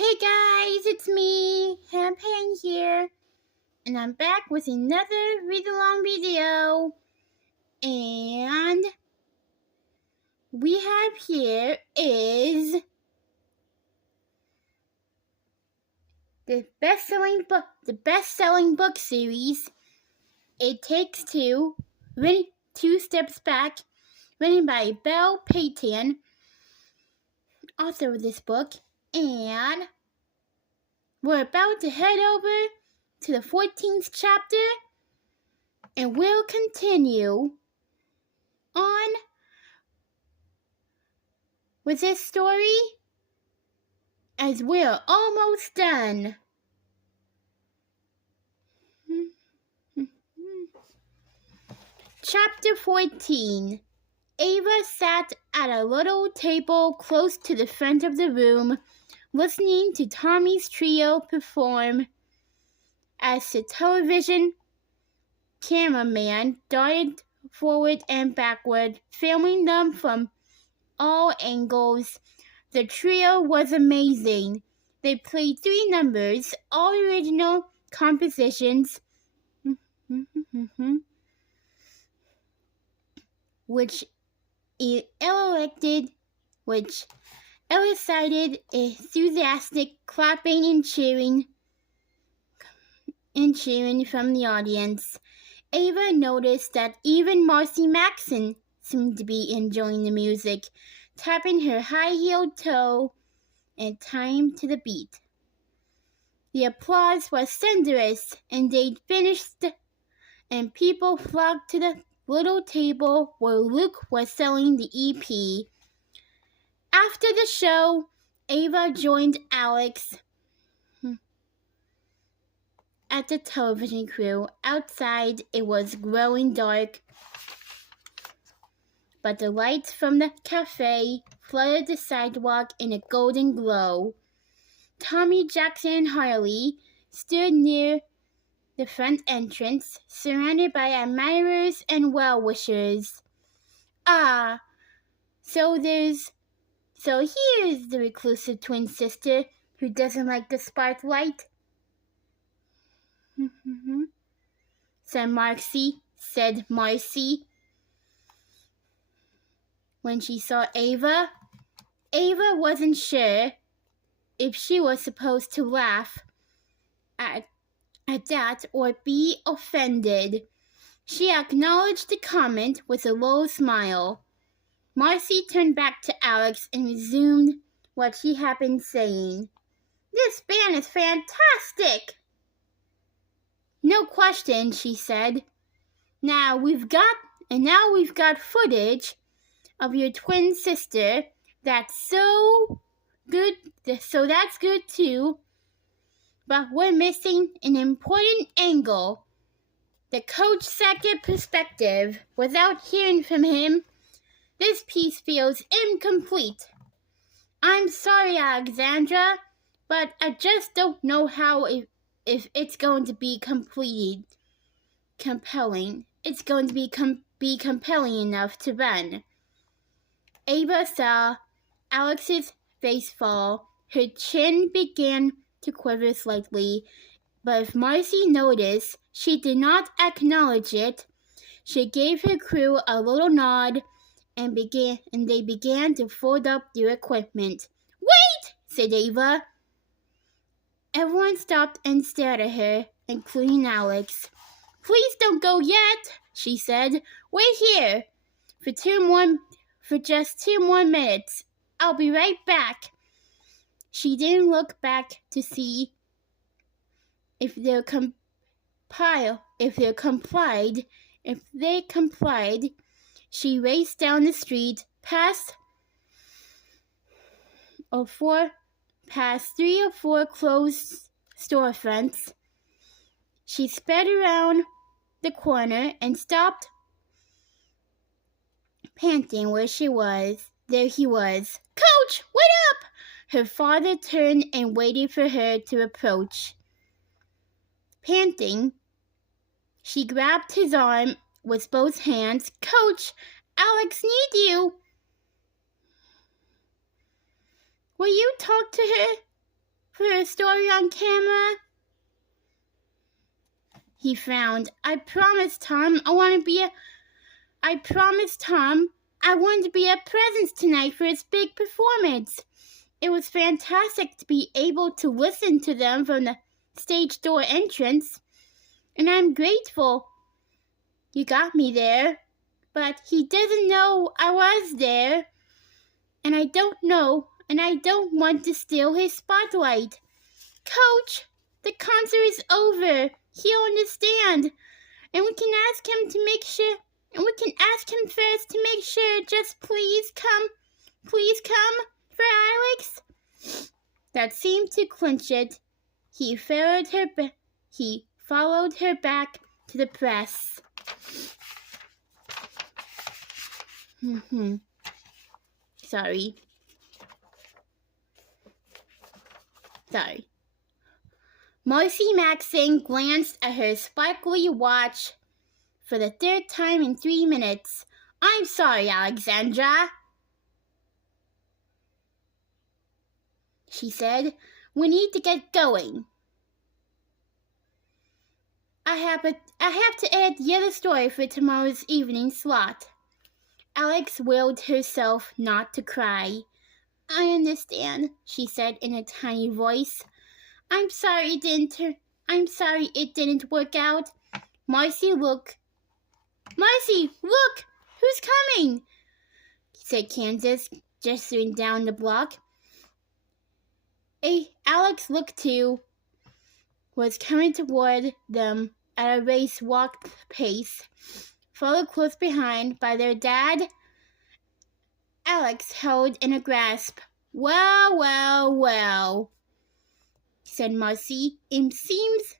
Hey guys, it's me, Pan here, and I'm back with another read-along video. And we have here is the best-selling book series, It Takes Two, written 2 Steps Back, written by Belle Payton, author of this book, and we're about to head over to the 14th chapter, and we'll continue on with this story as we're almost done. Chapter 14. Ava sat at a little table close to the front of the room, listening to Tommy's trio perform. As the television cameraman darted forward and backward, filming them from all angles, the trio was amazing. They played 3 numbers, all original compositions, which elicited enthusiastic clapping and cheering from the audience. Ava noticed that even Marcy Maxon seemed to be enjoying the music, tapping her high-heeled toe in time to the beat. The applause was thunderous, and they'd finished, and people flocked to the little table where Luke was selling the EP. After the show, Ava joined Alex at the television crew. Outside, it was growing dark, but the lights from the cafe flooded the sidewalk in a golden glow. Tommy, Jackson, and Harley stood near the front entrance, surrounded by admirers and well-wishers. So here's the reclusive twin sister who doesn't like the spotlight, said Marcy. When she saw Ava. Ava wasn't sure if she was supposed to laugh at that or be offended. She acknowledged the comment with a low smile. Marcy turned back to Alex and resumed what she had been saying. "This band is fantastic!" "No question," she said. Now we've got footage of your twin sister. That's so good. So that's good too. But we're missing an important angle. The coach's second perspective. Without hearing from him, this piece feels incomplete. I'm sorry, Alexandra, but I just don't know how if it's going to be completed compelling. It's going to be compelling enough to run. Ava saw Alex's face fall. Her chin began to quiver slightly, but if Marcy noticed, she did not acknowledge it. She gave her crew a little nod, and they began to fold up their equipment. "Wait!" said Ava. Everyone stopped and stared at her, including Alex. "Please don't go yet," she said. "Wait here for just 2 more minutes. I'll be right back." She didn't look back to see if they complied. She raced down the street past 3 or 4 closed storefronts. She sped around the corner and stopped, panting where she was. There he was. "Coach, wait up!" Her father turned and waited for her to approach. Panting, she grabbed his arm with both hands. "Coach, Alex needs you." "Will you talk to her put her story on camera? He frowned. I promised Tom I wanted to be a presence tonight for his big performance. It was fantastic to be able to listen to them from the stage door entrance, and I'm grateful you got me there. But he doesn't know I was there, and I don't want to steal his spotlight. Coach, the concert is over. He'll understand, and we can ask him first to make sure. Just please come for Alex. That seemed to clinch it. He followed her back to the press. Sorry. Marcy Maxson glanced at her sparkly watch for the third time in 3 minutes. I'm sorry, Alexandra, she said. We need to get going. I have to add the other story for tomorrow's evening slot. Alex willed herself not to cry. I understand, she said in a tiny voice. I'm sorry it didn't work out. Marcy, look! Who's coming? Said Kansas, gesturing down the block. Alex looked too, was coming toward them at a race walk pace, followed close behind by their dad. Alex held in a grasp. Well, said Marcy. It seems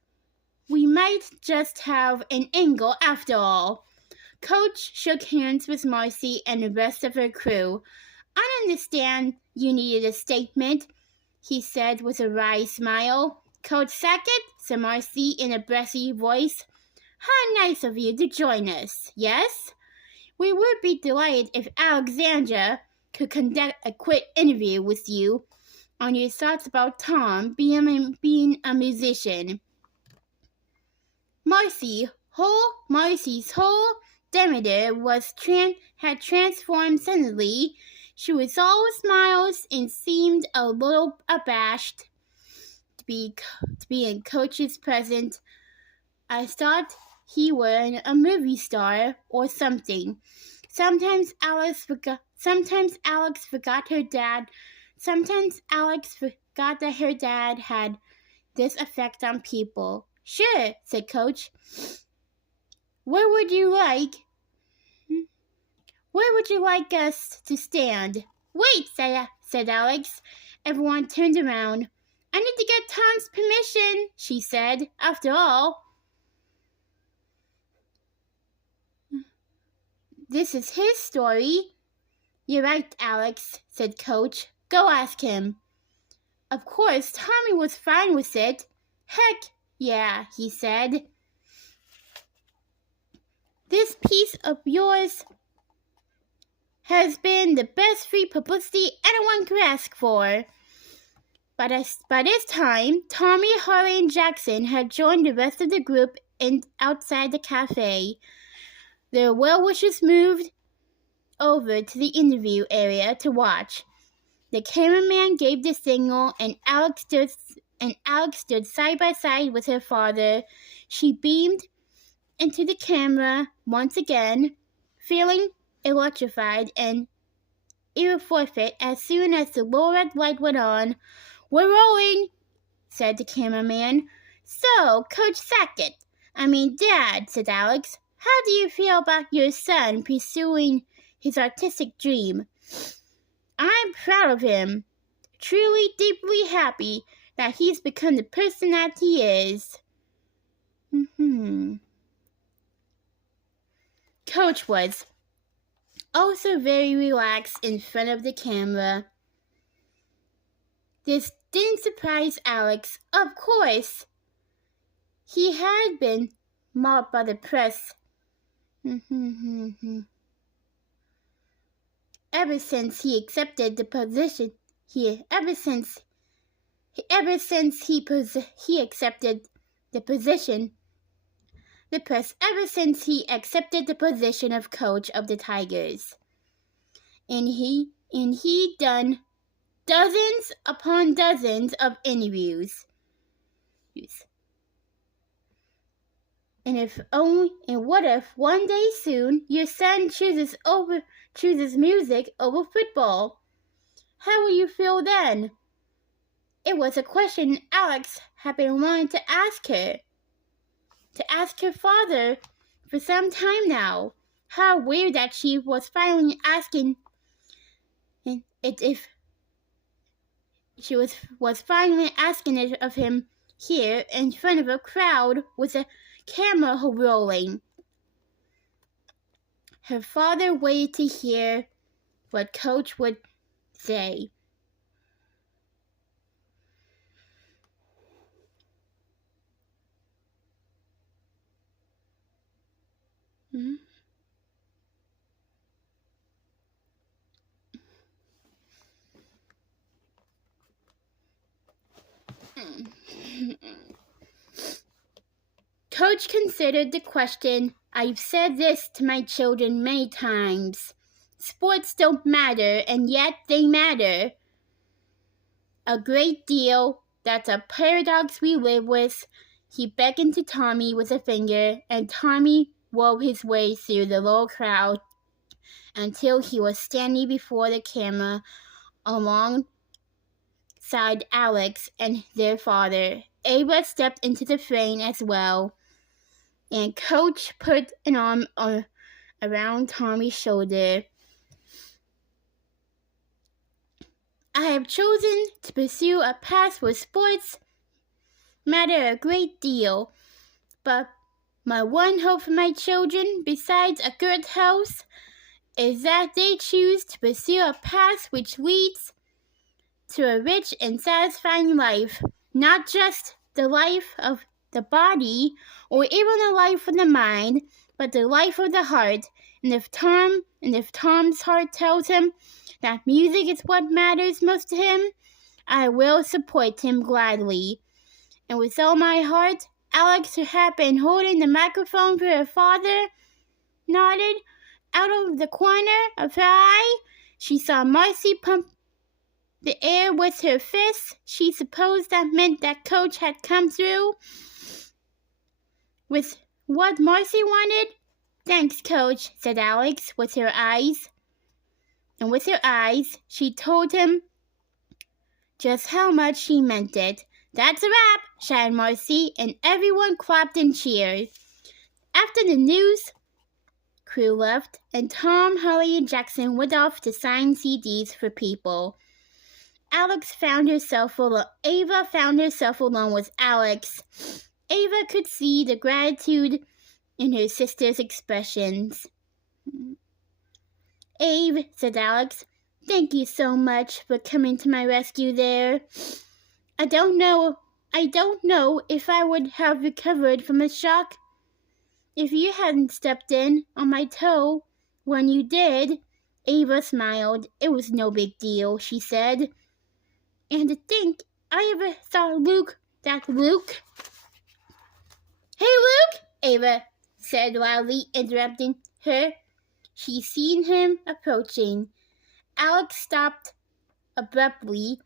we might just have an angle after all. Coach shook hands with Marcy and the rest of her crew. I understand you needed a statement, he said with a wry smile. Coach Sackett, said Marcy in a breathy voice. How nice of you to join us, yes? We would be delighted if Alexandra could conduct a quick interview with you on your thoughts about Tom being a musician. Marcy's whole demeanor had transformed suddenly. She was all smiles and seemed a little abashed to be in Coach's presence. I thought he were a movie star or something. Sometimes Alex forgot her dad. Sometimes Alex forgot that her dad had this effect on people. Sure, said Coach. Where would you like us to stand? Wait, said Alex. Everyone turned around. I need to get Tom's permission, she said. After all, this is his story. You're right, Alex, said Coach. Go ask him. Of course, Tommy was fine with it. Heck, yeah, he said. This piece of yours has been the best free publicity anyone could ask for. By this time, Tommy, Harley, and Jackson had joined the rest of the group outside the cafe. Their well-wishers moved over to the interview area to watch. The cameraman gave the signal, and Alex stood side by side with her father. She beamed into the camera once again, feeling electrified and euphoric as soon as the low red light went on. We're rolling, said the cameraman. So, Coach Dad, said Alex, how do you feel about your son pursuing his artistic dream? I'm proud of him, truly deeply happy that he's become the person that he is. Coach was also very relaxed in front of the camera. This didn't surprise Alex. Of course, he had been mobbed by the press. Ever since he accepted the position ever since he accepted the position. Ever since he accepted the position of coach of the Tigers. And he done dozens upon dozens of interviews. And what if one day soon your son chooses music over football? How will you feel then? It was a question Alex had been wanting to ask her father for some time now. How weird that she was finally asking it if she was finally asking it of him here in front of a crowd with a camera rolling. Her father waited to hear what Coach would say. Coach considered the question. I've said this to my children many times. Sports don't matter, and yet they matter a great deal. That's a paradox we live with. He beckoned to Tommy with a finger, and Tommy wove his way through the little crowd until he was standing before the camera alongside Alex and their father. Ava stepped into the frame as well, and Coach put an arm around Tommy's shoulder. I have chosen to pursue a path where sports matter a great deal, but my one hope for my children, besides a good health, is that they choose to pursue a path which leads to a rich and satisfying life, not just the life of the body or even the life of the mind, but the life of the heart. And if Tom's heart tells him that music is what matters most to him, I will support him gladly. And with all my heart, Alex, who had been holding the microphone for her father, nodded. Out of the corner of her eye, she saw Marcy pump the air with her fists. She supposed that meant that Coach had come through with what Marcy wanted. Thanks, Coach, said Alex with her eyes. And with her eyes, she told him just how much she meant it. That's a wrap, shouted Marcy, and everyone clapped and cheered. After the news crew left, and Tom, Holly, and Jackson went off to sign CDs for people, Ava found herself alone with Alex. Ava could see the gratitude in her sister's expressions. Abe, said Alex, thank you so much for coming to my rescue there. I don't know if I would have recovered from the shock if you hadn't stepped in on my toe when you did. Ava smiled. It was no big deal, she said. And to think I ever thought Luke. Hey, Luke, Ava said loudly, interrupting her. She'd seen him approaching. Alex stopped abruptly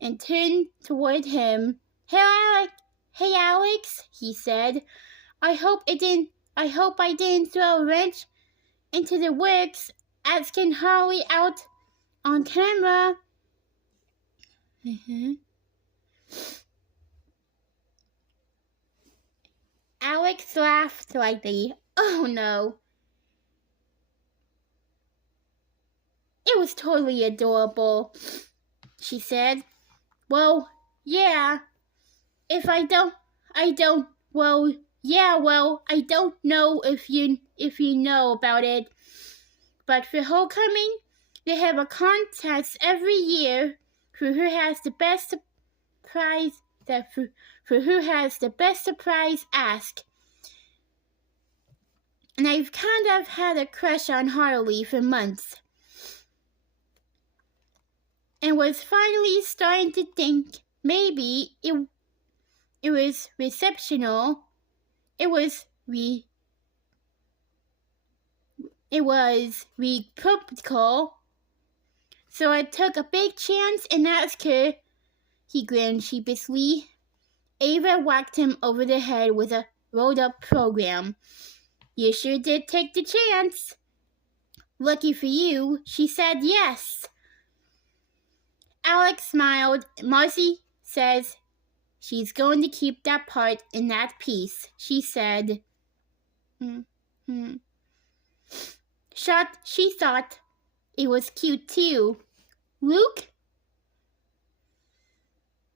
and turned toward him. Hey, Alex, he said. I hope I didn't throw a wrench into the works, asking Holly out on camera. Alex laughed slightly. Oh no. It was totally adorable, she said. Well, yeah. I don't know if you know about it, but for homecoming, they have a contest every year for who has the best surprise ask. And I've kind of had a crush on Harley for months, and was finally starting to think maybe it was receptional. It was republical. So I took a big chance and asked her. He grinned sheepishly. Ava whacked him over the head with a rolled-up program. You sure did take the chance. Lucky for you, she said yes. Alex smiled. Marcy says she's going to keep that part in that piece, she said. She thought it was cute too. Luke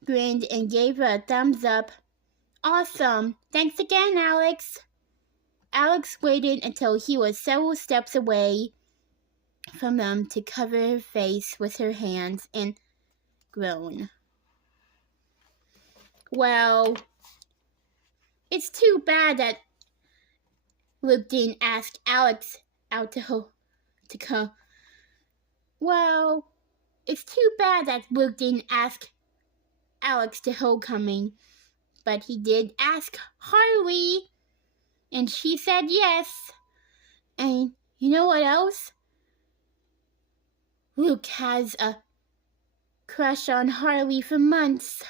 grinned and gave her a thumbs up. Awesome. Thanks again, Alex. Alex waited until he was several steps away from them to cover her face with her hands and groan. Well, it's too bad that Luke didn't ask Alex out to come. Well, it's too bad that Luke didn't ask Alex to homecoming, but he did ask Harley, and she said yes. And you know what else? Luke has a crush on Harley for months.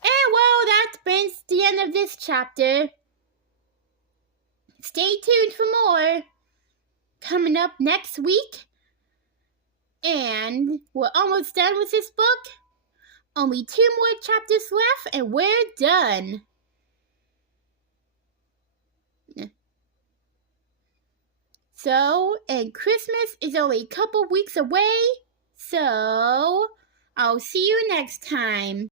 And well, that brings the end of this chapter. Stay tuned for more coming up next week. And we're almost done with this book. Only 2 more chapters left and we're done. So, and Christmas is only a couple weeks away. So, I'll see you next time.